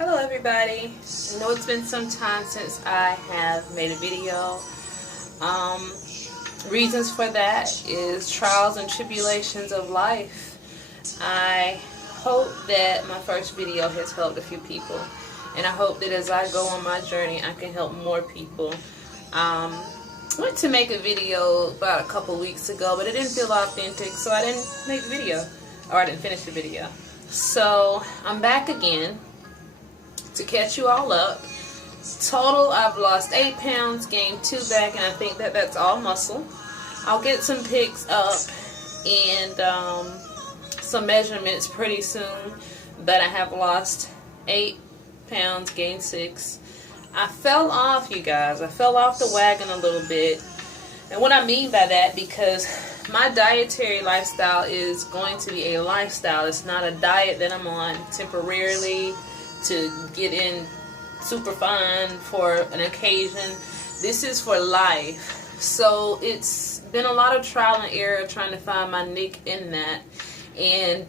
Hello everybody. I know it's been some time since I have made a video. Reasons for that is trials and tribulations of life. I hope that my first video has helped a few people, and I hope that as I go on my journey I can help more people. I went to make a video about a couple weeks ago, but it didn't feel authentic, so I didn't make the video, or I didn't finish the video. So I'm back again to catch you all up. Total, I've lost 8 pounds, gained 2 back, and I think that that's all muscle. I'll get some pics up and some measurements pretty soon, but I have lost 8 pounds, gained 6. I fell off, you guys. I fell off the wagon a little bit. And what I mean by that, because my dietary lifestyle is going to be a lifestyle. It's not a diet that I'm on temporarily to get in super fine for an occasion. This is for life. So it's been a lot of trial and error trying to find my niche in that. And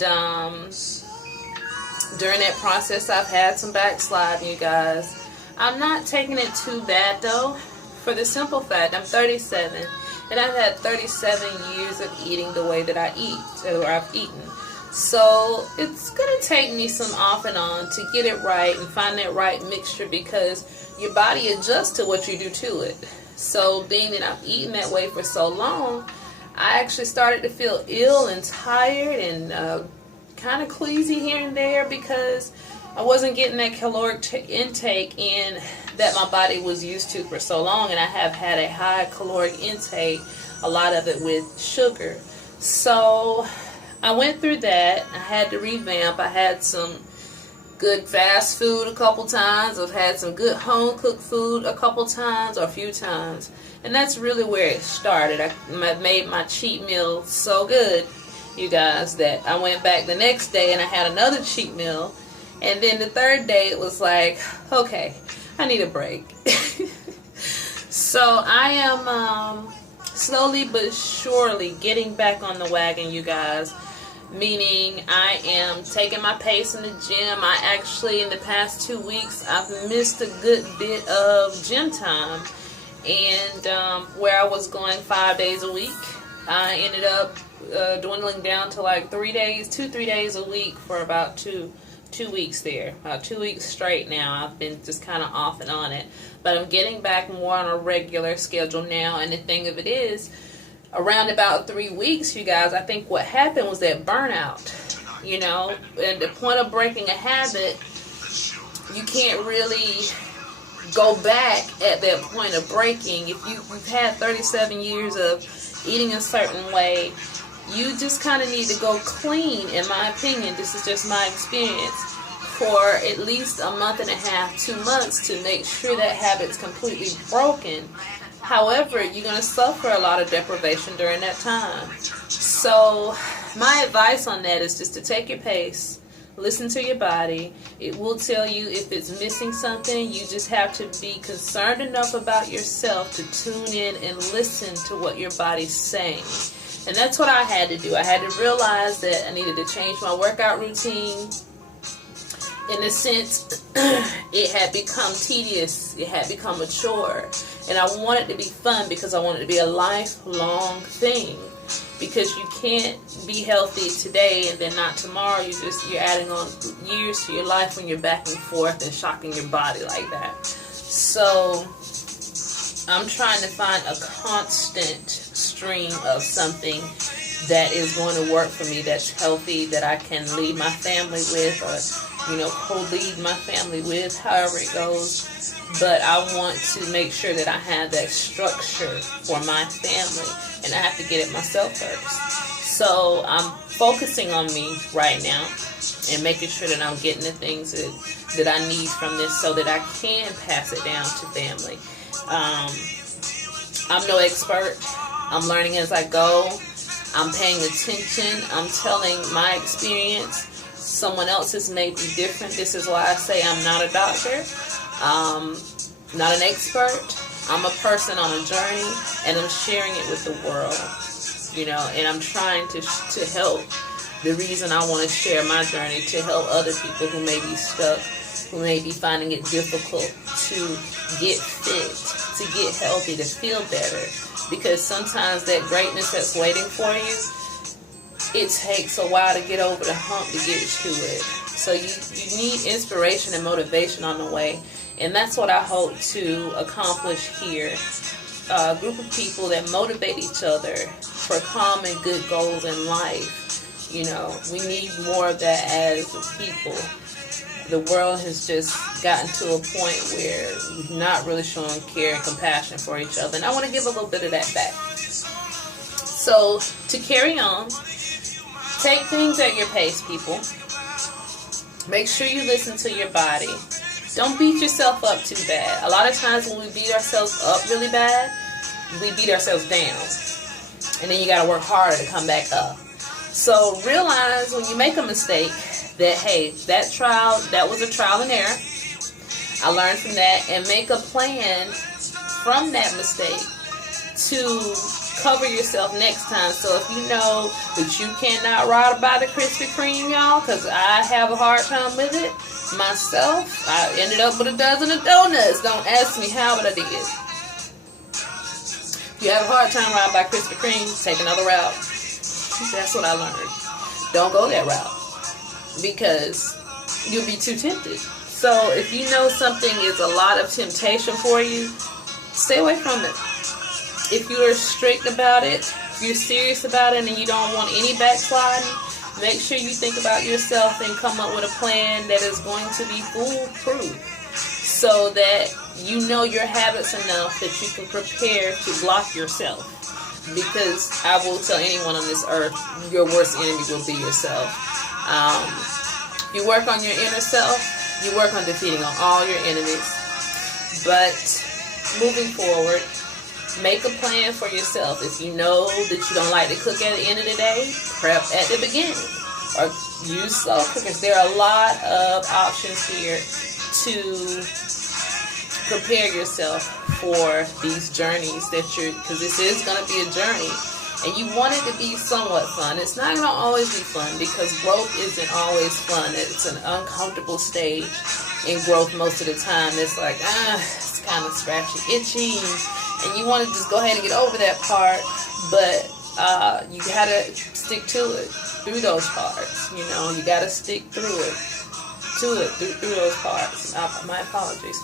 during that process I've had some backsliding, you guys. I'm not taking it too bad though, for the simple fact I'm 37 and I've had 37 years of eating the way that I eat, or I've eaten. So it's going to take me some off and on to get it right and find that right mixture, because your body adjusts to what you do to it. So being that I've eaten that way for so long, I actually started to feel ill and tired and kind of queasy here and there, because I wasn't getting that caloric intake in that my body was used to for so long, and I have had a high caloric intake, a lot of it with sugar. So I went through that. I had to revamp. I had some good fast food a couple times. I've had some good home cooked food a couple times, or a few times. And that's really where it started. I made my cheat meal so good, you guys, that I went back the next day and I had another cheat meal. And then the third day it was like, okay, I need a break. So I am slowly but surely getting back on the wagon, you guys. Meaning I am taking my pace in the gym. I actually, in the past 2 weeks, I've missed a good bit of gym time. And where I was going 5 days a week, I ended up dwindling down to like 3 days, 2-3 days a week for about two weeks there. About 2 weeks straight now. I've been just kind of off and on it. But I'm getting back more on a regular schedule now. And the thing of it is, around about 3 weeks, you guys, I think what happened was that burnout, you know, and the point of breaking a habit, you can't really go back at that point of breaking. If you've had 37 years of eating a certain way, you just kind of need to go clean, in my opinion. This is just my experience, for at least a month and a half, 2 months, to make sure that habit's completely broken. However, you're going to suffer a lot of deprivation during that time. So my advice on that is just to take your pace, listen to your body. It will tell you if it's missing something. You just have to be concerned enough about yourself to tune in and listen to what your body's saying. And that's what I had to do. I had to realize that I needed to change my workout routine. In a sense, it had become tedious. It had become a chore. And I wanted to be fun, because I wanted it to be a lifelong thing. Because you can't be healthy today and then not tomorrow. You're adding on years to your life when you're back and forth and shocking your body like that. So I'm trying to find a constant stream of something that is going to work for me, that's healthy, that I can lead my family with, or, you know, co-lead my family with, however it goes. But I want to make sure that I have that structure for my family, and I have to get it myself first. So I'm focusing on me right now and making sure that I'm getting the things that I need from this, so that I can pass it down to family. I'm no expert. I'm learning as I go. I'm paying attention. I'm telling my experience. Someone else's may be different. This is why I say I'm not a doctor. Not an expert. I'm a person on a journey, and I'm sharing it with the world, you know, and I'm trying to help. The reason I want to share my journey, to help other people who may be stuck who may be finding it difficult to get fit, to get healthy, to feel better. Because sometimes that greatness that's waiting for you, it takes a while to get over the hump to get to it. So you need inspiration and motivation on the way. And that's what I hope to accomplish here. A group of people that motivate each other for common good goals in life. You know, we need more of that as people. The world has just gotten to a point where we're not really showing care and compassion for each other. And I want to give a little bit of that back. So, to carry on, take things at your pace, people. Make sure you listen to your body. Don't beat yourself up too bad. A lot of times when we beat ourselves up really bad, we beat ourselves down. And then you got to work harder to come back up. So realize when you make a mistake that, hey, that was a trial and error. I learned from that, and make a plan from that mistake to cover yourself next time. So if you know that you cannot ride by the Krispy Kreme, y'all, because I have a hard time with it myself, I ended up with a dozen of donuts. Don't ask me how, but I did. If you have a hard time riding by Krispy Kreme, take another route. That's what I learned. Don't go that route, because you'll be too tempted. So if you know something is a lot of temptation for you, stay away from it. If you're strict about it, if you're serious about it, and you don't want any backsliding, make sure you think about yourself and come up with a plan that is going to be foolproof, so that you know your habits enough that you can prepare to block yourself. Because I will tell anyone on this earth, your worst enemy will be yourself. You work on your inner self, you work on defeating all your enemies. But moving forward, make a plan for yourself. If you know that you don't like to cook at the end of the day, prep at the beginning. Or use slow cookers. There are a lot of options here to prepare yourself for these journeys because this is going to be a journey, and you want it to be somewhat fun. It's not going to always be fun, because growth isn't always fun. It's an uncomfortable stage in growth most of the time. It's like, it's kind of scratchy, itchy, and you want to just go ahead and get over that part, but you got to stick to it through those parts. You know, you got to stick through it, through those parts. My apologies.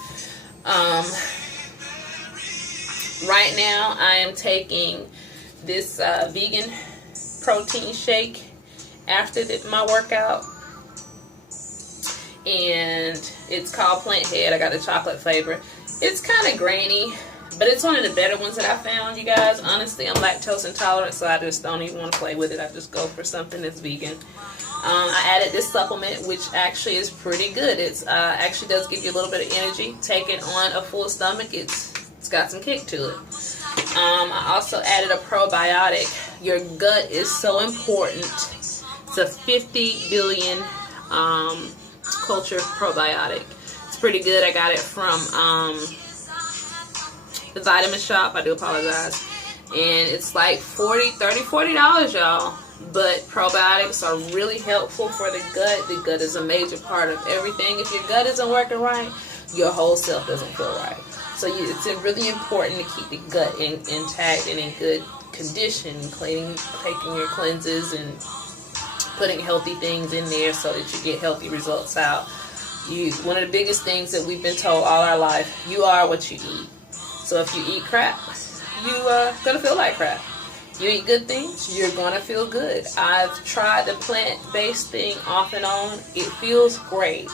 Right now I am taking this vegan protein shake after my workout, and it's called Plant Head. I got the chocolate flavor. It's kind of grainy, but it's one of the better ones that I found, you guys. Honestly, I'm lactose intolerant, so I just don't even want to play with it. I just go for something that's vegan. I added this supplement, which actually is pretty good. It's actually does give you a little bit of energy. Take it on a full stomach. It's got some kick to it. I also added a probiotic. Your gut is so important. It's a 50 billion culture probiotic. It's pretty good. I got it from the Vitamin Shop. I do apologize. And it's like $40, y'all. But probiotics are really helpful for the gut. The gut is a major part of everything. If your gut isn't working right, your whole self doesn't feel right. So it's really important to keep the gut intact and in good condition, taking your cleanses and putting healthy things in there so that you get healthy results out. One of the biggest things that we've been told all our life, you are what you eat. So if you eat crap, you're going to feel like crap. You eat good things, you're going to feel good. I've tried the plant-based thing off and on. It feels great.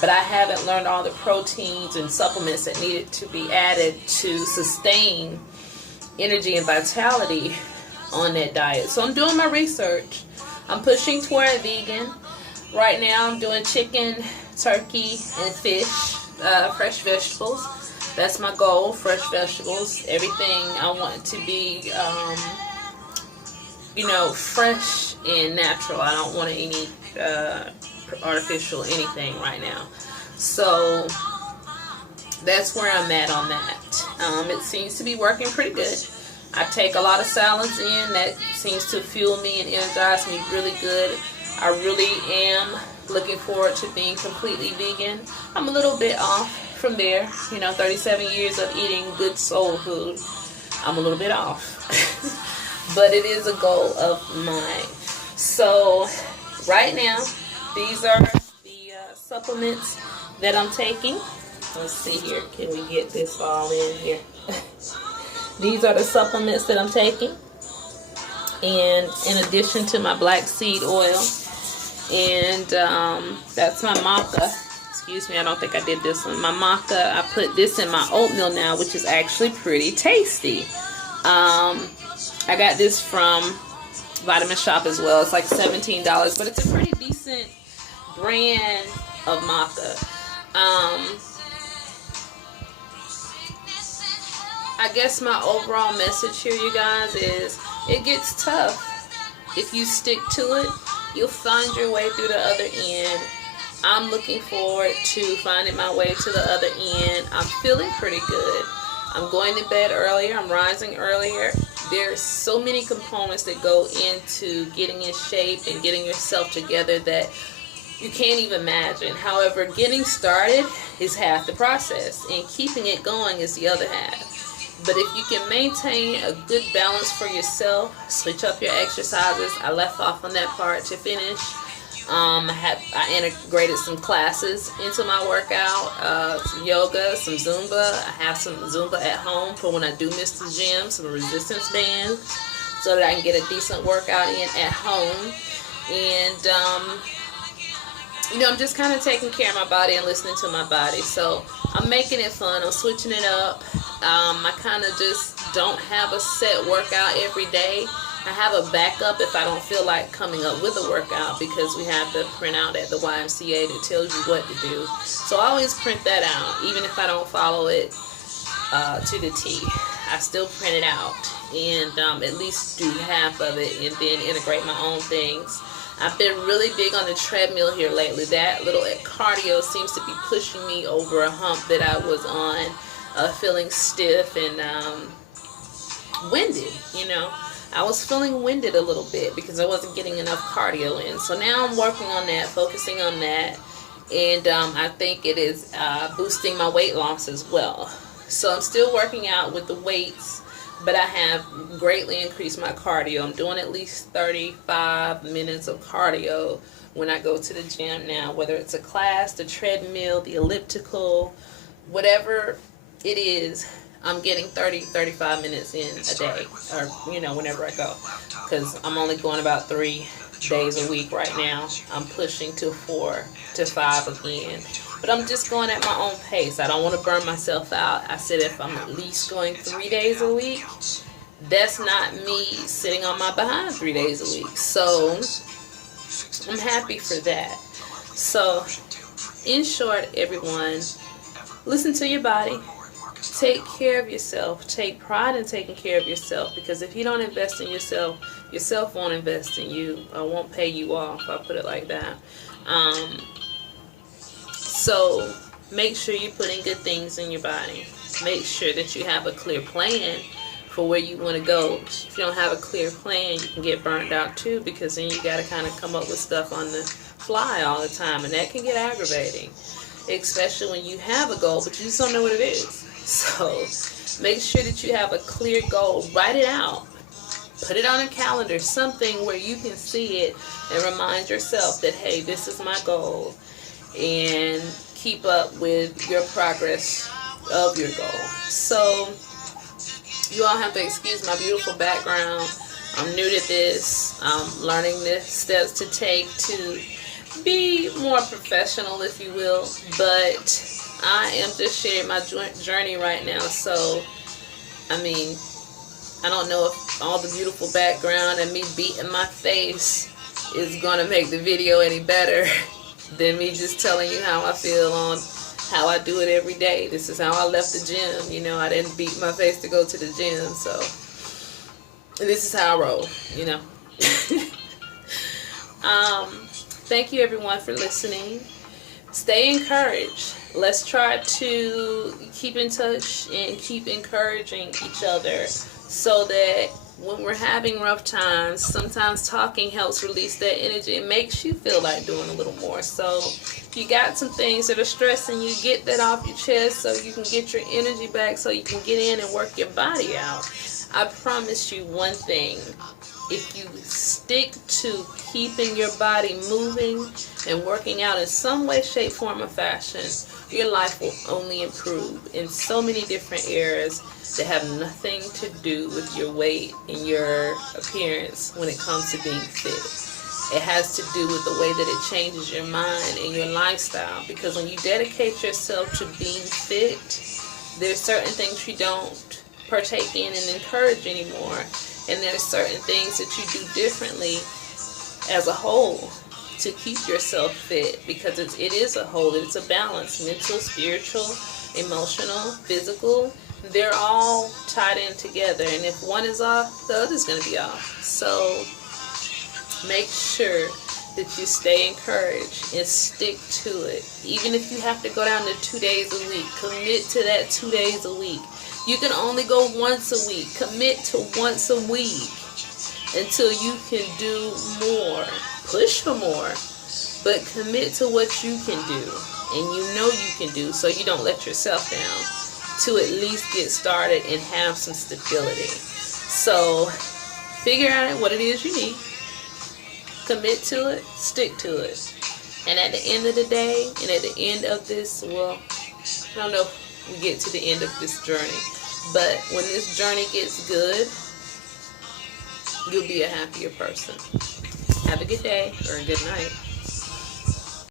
But I haven't learned all the proteins and supplements that needed to be added to sustain energy and vitality on that diet. So I'm doing my research. I'm pushing toward vegan. Right now I'm doing chicken, turkey, and fish, fresh vegetables. That's my goal, fresh vegetables. Everything I want to be, fresh and natural. I don't want any artificial anything right now. So that's where I'm at on that. It seems to be working pretty good. I take a lot of salads in. That seems to fuel me and energize me really good. I really am looking forward to being completely vegan. I'm a little bit off from there. 37 years of eating good soul food. I'm a little bit off. But it is a goal of mine. So right now, these are the supplements that I'm taking. Let's see here. Can we get this all in here? These are the supplements that I'm taking. And in addition to my black seed oil. And that's my maca. Excuse me, I don't think I did this one. My maca, I put this in my oatmeal now, which is actually pretty tasty. I got this from Vitamin Shop as well. It's like $17, but it's a pretty decent brand of maca. I guess my overall message here, you guys, is it gets tough. If you stick to it, you'll find your way through the other end. I'm looking forward to finding my way to the other end. I'm feeling pretty good. I'm going to bed earlier. I'm rising earlier. There's so many components that go into getting in shape and getting yourself together that you can't even imagine. However, getting started is half the process, and keeping it going is the other half. But if you can maintain a good balance for yourself, switch up your exercises. I left off on that part to finish. I integrated some classes into my workout, some yoga, some Zumba. I have some Zumba at home for when I do miss the gym, some resistance bands, so that I can get a decent workout in at home. And, I'm just kind of taking care of my body and listening to my body. So I'm making it fun. I'm switching it up. I kind of just don't have a set workout every day. I have a backup if I don't feel like coming up with a workout, because we have the printout at the YMCA that tells you what to do. So I always print that out, even if I don't follow it to the T. I still print it out and at least do half of it and then integrate my own things. I've been really big on the treadmill here lately. That little cardio seems to be pushing me over a hump that I was on, feeling stiff and winded, I was feeling winded a little bit because I wasn't getting enough cardio in. So now I'm working on that, focusing on that. And I think it is boosting my weight loss as well. So I'm still working out with the weights, but I have greatly increased my cardio. I'm doing at least 35 minutes of cardio when I go to the gym now, whether it's a class, the treadmill, the elliptical, whatever it is. I'm getting 35 minutes in a day, or, whenever I go, because I'm only going about 3 days a week right now. I'm pushing to 4 to 5 again, but I'm just going at my own pace. I don't want to burn myself out. I said if I'm at least going 3 days a week, that's not me sitting on my behind 3 days a week. So I'm happy for that. So in short, everyone, listen to your body. Take care of yourself. Take pride in taking care of yourself, because if you don't invest in yourself, yourself won't invest in you, or won't pay you off. I'll put it like that. So make sure you're putting good things in your body. Make sure that you have a clear plan for where you want to go. If you don't have a clear plan, you can get burned out too, because then you got to kind of come up with stuff on the fly all the time, and that can get aggravating, especially when you have a goal but you just don't know what it is. So make sure that you have a clear goal. Write it out. Put it on a calendar, something where you can see it and remind yourself that, hey, this is my goal, and keep up with your progress of your goal. So you all have to excuse my beautiful background. I'm new to this. I'm learning the steps to take to be more professional, if you will, but I am just sharing my journey right now. So, I mean, I don't know if all the beautiful background and me beating my face is going to make the video any better than me just telling you how I feel on how I do it every day. This is how I left the gym. I didn't beat my face to go to the gym. So, this is how I roll, Thank you, everyone, for listening. Stay encouraged. Let's try to keep in touch and keep encouraging each other so that when we're having rough times, sometimes talking helps release that energy. It makes you feel like doing a little more. So you got some things that are stressing you, get that off your chest so you can get your energy back, so you can get in and work your body out. I promise you one thing: if you stick to keeping your body moving and working out in some way, shape, form, or fashion, your life will only improve in so many different areas that have nothing to do with your weight and your appearance when it comes to being fit. It has to do with the way that it changes your mind and your lifestyle, because when you dedicate yourself to being fit, there's certain things you don't partake in and encourage anymore, and there's certain things that you do differently as a whole to keep yourself fit, because it is a whole. It's a balance: mental, spiritual, emotional, physical. They're all tied in together, and if one is off, the other's going to be off. So make sure that you stay encouraged and stick to it. Even if you have to go down to 2 days a week, commit to that 2 days a week. You can only go once a week. Commit to once a week until you can do more. Push for more, but commit to what you can do and you know you can do, so you don't let yourself down, to at least get started and have some stability. So figure out what it is you need, commit to it, stick to it, and at the end of the day, and at the end of this, well, I don't know if we get to the end of this journey, but when this journey gets good, you'll be a happier person. Have a good day or a good night.